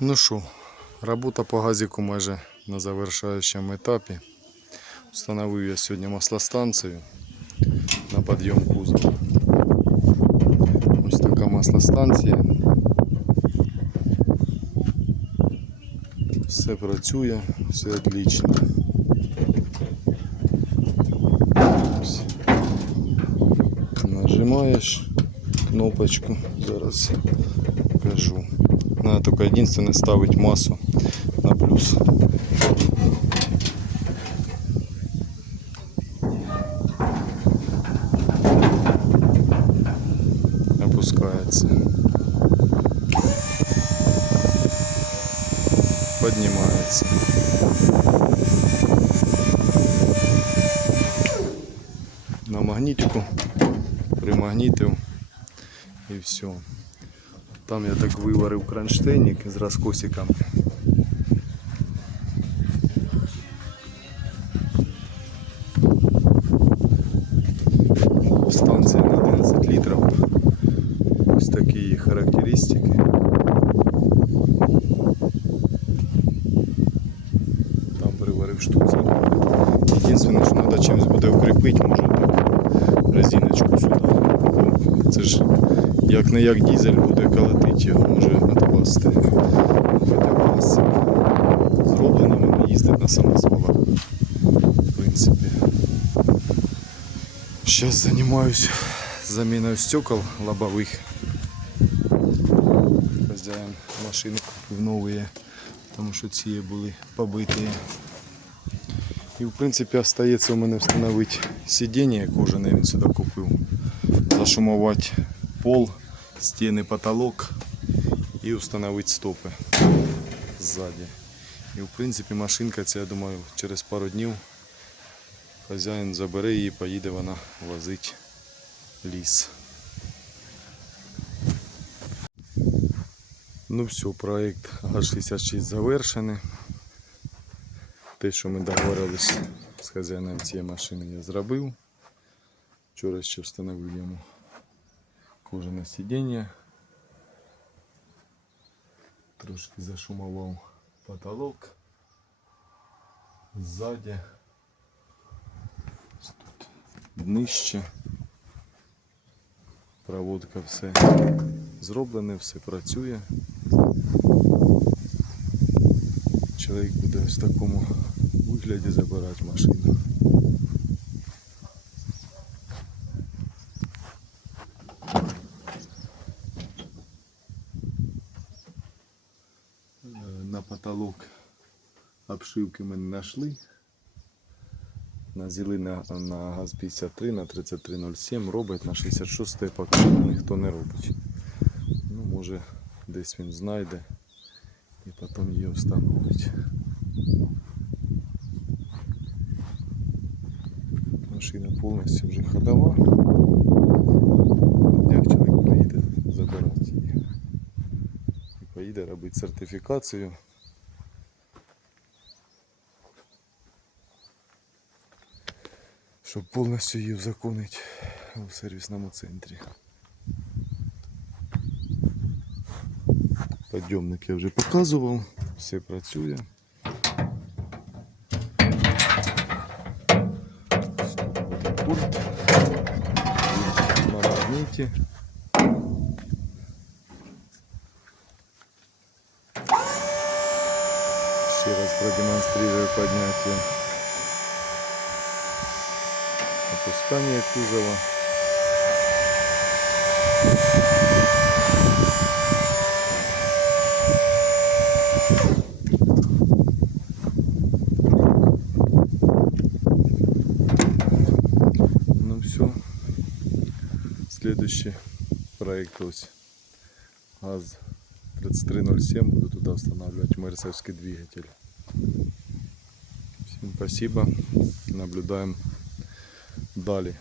Ну що, робота по газіку майже на завершаючому етапі. Встановив я сьогодні маслостанцію на підйом кузова. Ось така маслостанція. Все працює, все отлично. Нажимаєш кнопочку, зараз покажу. Надо только единственное ставить массу на плюс. Опускается. Поднимается. На магнитику примагнитив і все. Там я так виварив кронштейник з розкосиком. Станція на 11 літрів. Ось такі її характеристики. Там приварив штуцер. Єдине, що треба чимось буде укріпити, може так резиночку сюди. Бо Це ж як не як дізель буде колотити його, може відпасти. Відпасти. Зроблено в мене їздить на самосвалах. В принципі. Зараз займаюся заміною стекол лобових. Хозяин машини купив нові, тому що ці були побиті. І в принципі остається у мене встановити сидіння кожане, він сюди купив. Зашумувати пол, стіни, потолок і встановити стопи ззаді. І в принципі машинка ця, я думаю, через пару днів хазяїн забере її, поїде вона возить ліс. Ну все, проект ГАЗ-66 завершений. Те, що ми договорились з хазяїном цієї машини, я зробив. Вчора ще встановив йому кожане сидіння. Трошки зашумував потолок. Ззаді. Тут днище. Проводка все зроблене, все працює. Чоловік буде в такому вигляді забирати машину. Е, На потолок обшивки ми не знайшли. Назіли на, на ГАЗ 53 на 3307 робить на 66 поки ніхто не робить. Ну, може десь він знайде і потім її встановить. Машина повністю вже ходова. Днях чоловік приїде забирати її. І поїде робити сертифікацію. Щоб повністю її узаконити у сервісному центрі. Підйомник я вже показував, все працює. Ось тут буде пульт. Він На магніті. Ще раз продемонстрирую подняття. Опускание кузова. Ну все. Следующий проект ось ГАЗ 3307. Буду туда устанавливать мерсовский двигатель. Всем спасибо. Наблюдаем далі.